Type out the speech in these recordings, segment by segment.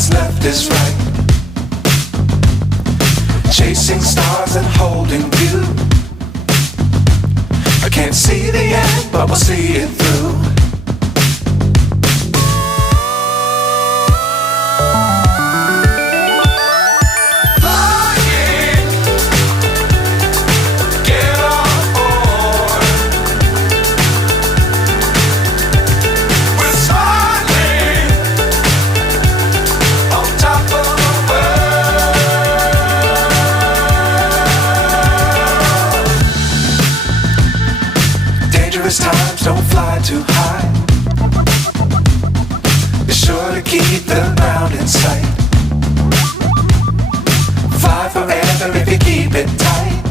what's left is right. Chasing stars and holding you. I can't see the end, but we'll see it through. Times don't fly too high. Be sure to keep the ground in sight. Fly forever if you keep it tight.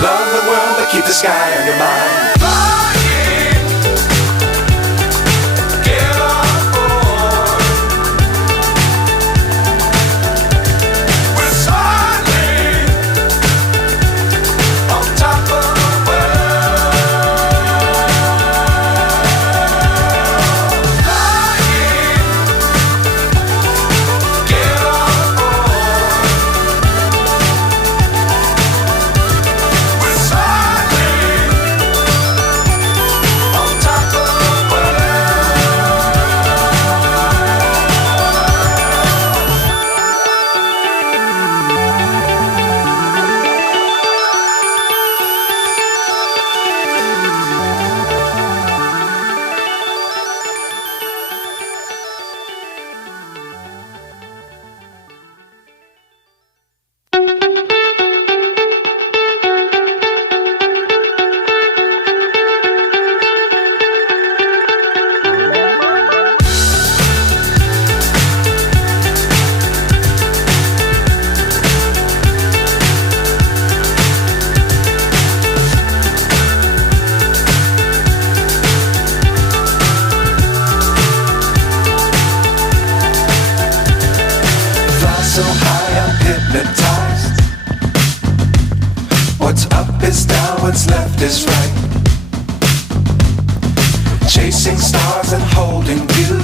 Love the world but keep the sky on your mind. So high I'm hypnotized. What's up is down, what's left is right. Chasing stars and holding you.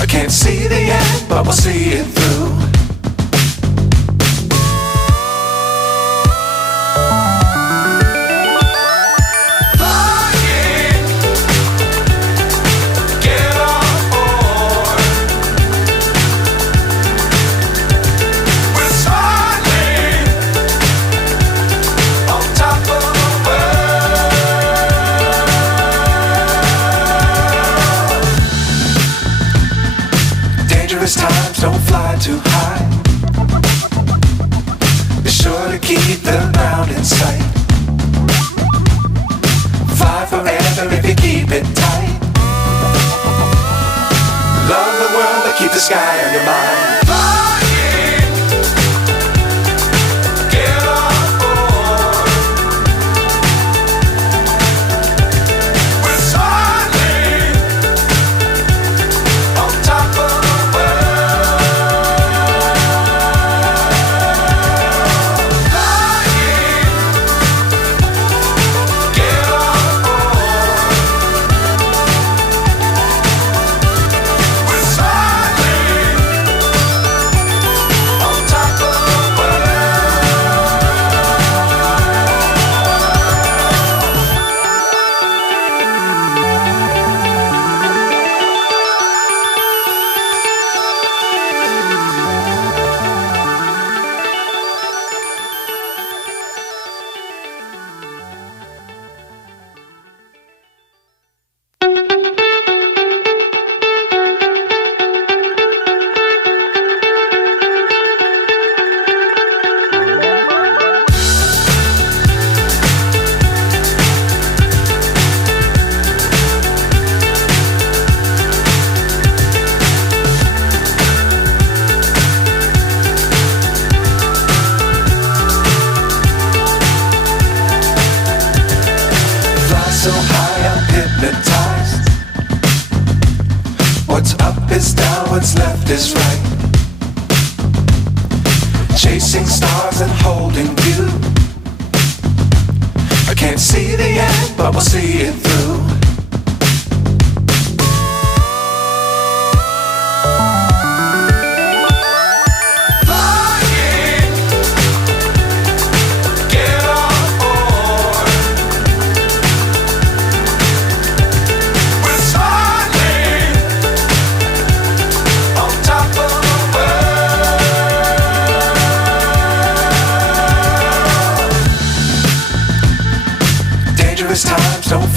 I can't see the end, but we'll see it through. Times don't fly too high. Be sure to keep the ground in sight. Fly forever if you keep it tight. Love the world but keep the sky on your mind. So high I'm hypnotized. What's up is down, what's left is right. Chasing stars and holding you. I can't see the end, but we'll see it through.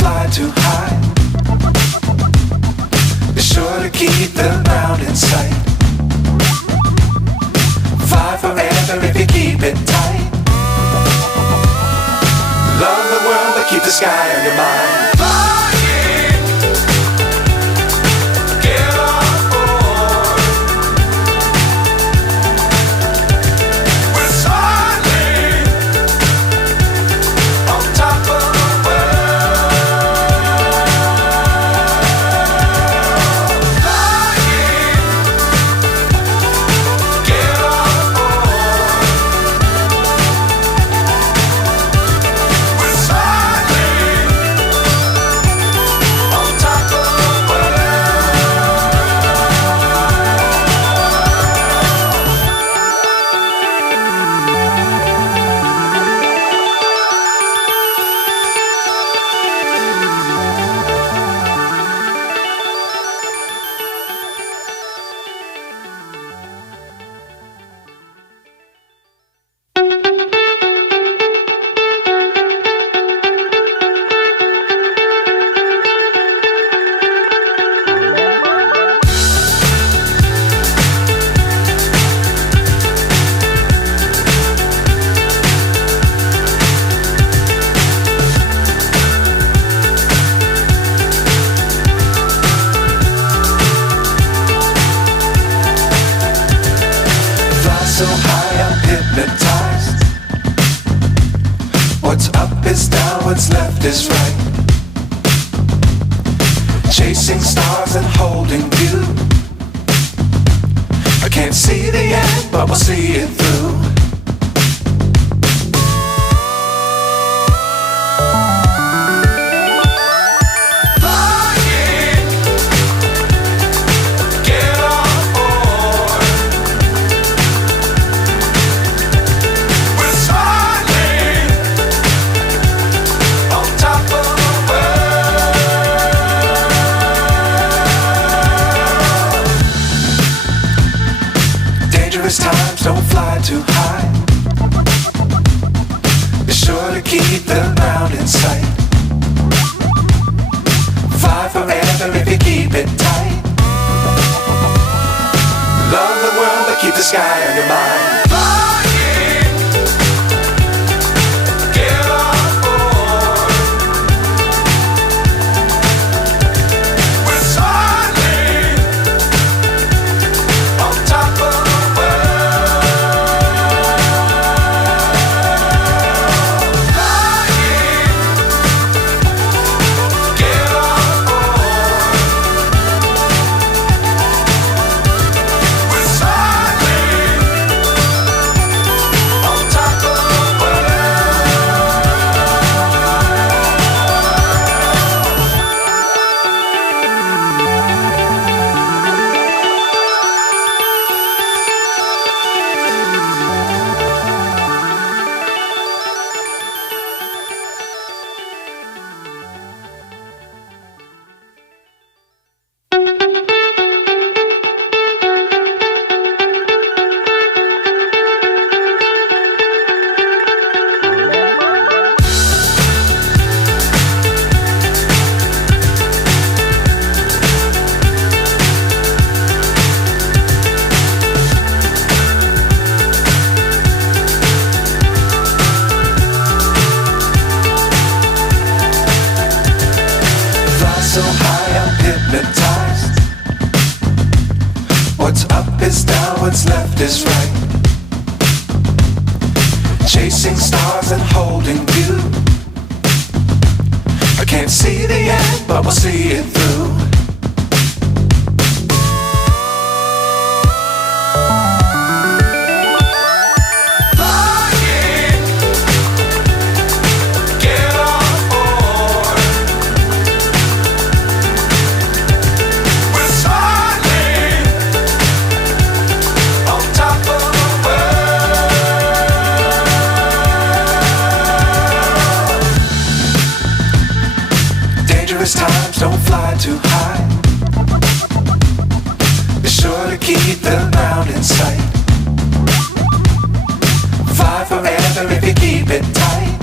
fly too high. Be sure to keep the ground in sight. Fly forever if you keep it tight. Love the world but keep the sky on your mind. Flying, get on board. We're soaring on top of the world. Flying, get on board. We're soaring on top of the so high I'm hypnotized. What's up is down, what's left is right. Chasing stars and holding you. I can't see the end, but we'll see it through. Flying, get on board. We're soaring on top of the world. Dangerous times, don't fly too high. Be sure to keep the ground in sight. Fly forever if you keep it tight. Love the world but keep the sky on your mind. Flying, get on board. We're soaring on top of the world. Flying, get on board. We're soaring on top of the world. Fly so high I'm hypnotized. What's up is down, what's left is right. Chasing stars and holding you. I can't see the end, but we'll see it through. Flying, get on board. We're soaring on top of the world. Dangerous times, don't fly too high. Be sure to keep the ground in sight. Fly forever if you keep it tight.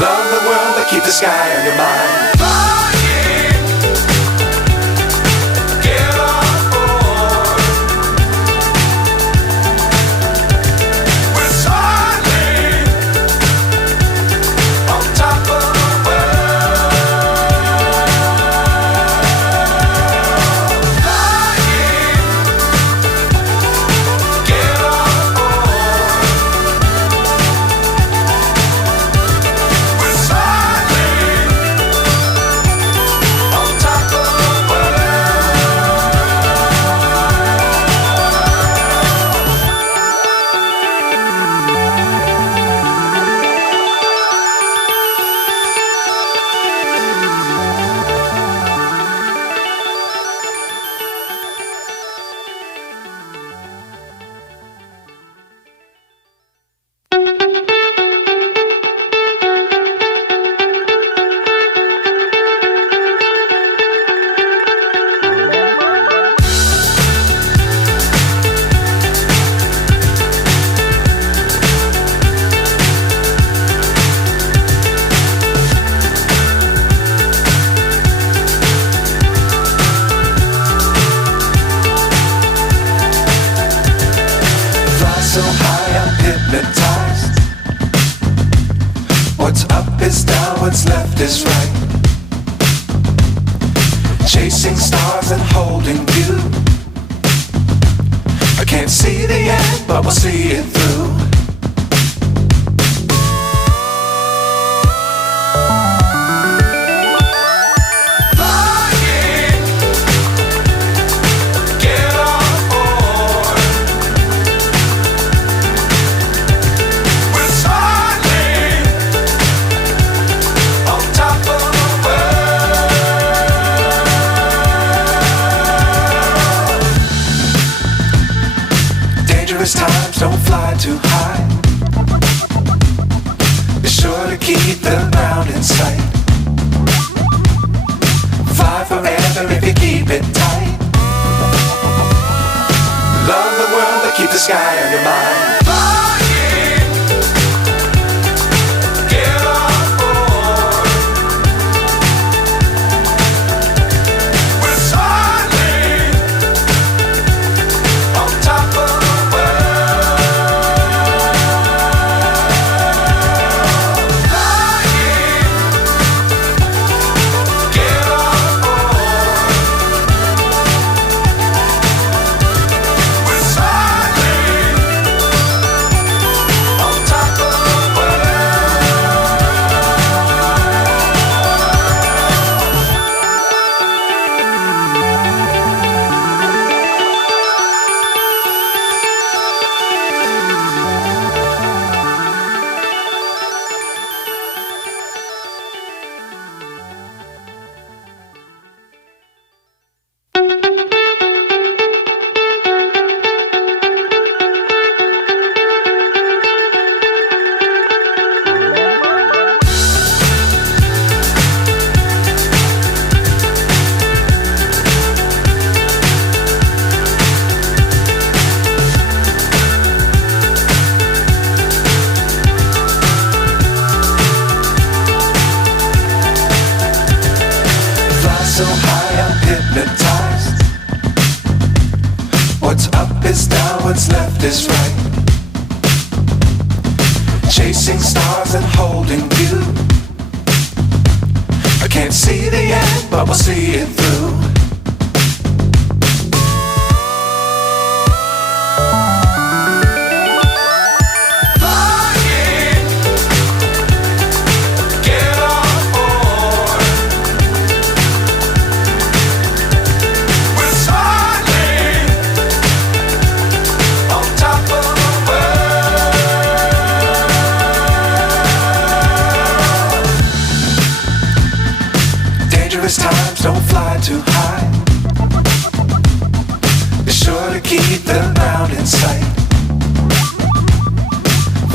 Love the world. but keep the sky on your mind. Flying, get on board. We're soaring on top of the world. Flying, get on board. We're soaring on top of the fly so high I'm hypnotized. What's up is down, what's left is right. Chasing stars and holding you. I can't see the end, but we'll see it through. Flying, get on board. We're soaring on top of the world. Dangerous times, don't fly too high. Be sure to keep the ground in sight. Fly forever if you keep it tight. Love the world, but keep the sky on your mind. Flying, get on board. We're soaring on top of the world. Flying, get on board. We're soaring on top of the fly so high I'm hypnotized. What's up is down, what's left is right. Chasing stars and holding you. I can't see the end, but we'll see it through. Flying, get on board. We're soaring on top of the world. Dangerous times, don't fly too high. Be sure to keep the ground in sight.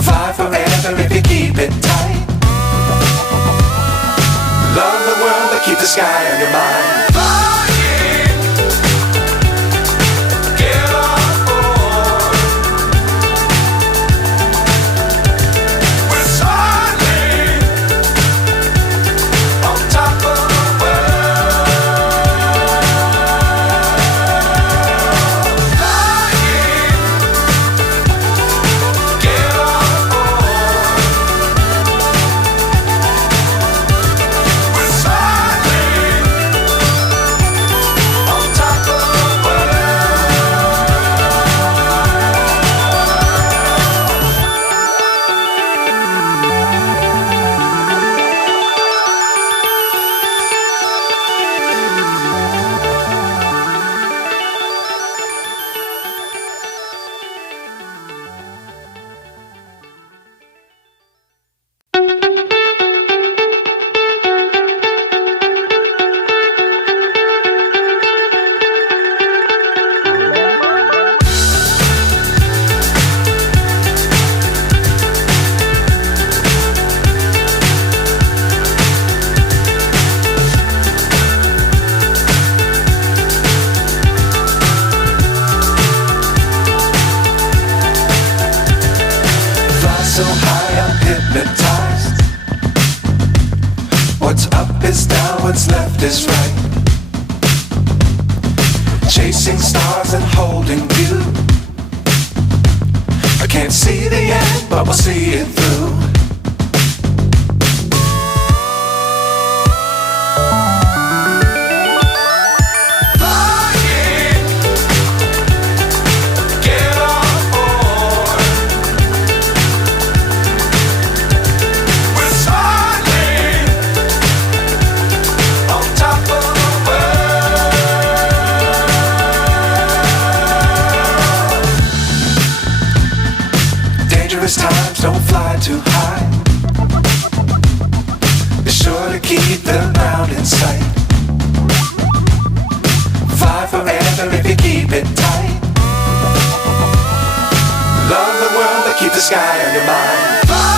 Fly forever if you keep it tight. Love the world, but keep the sky on your mind. Flying, get on board. We're soaring is down, what's left is right. Chasing stars and holding you. I can't see the end, but we'll see it through. Times don't fly too high. Be sure to keep the ground in sight. Fly forever if you keep it tight. Love the world, but keep the sky on your mind.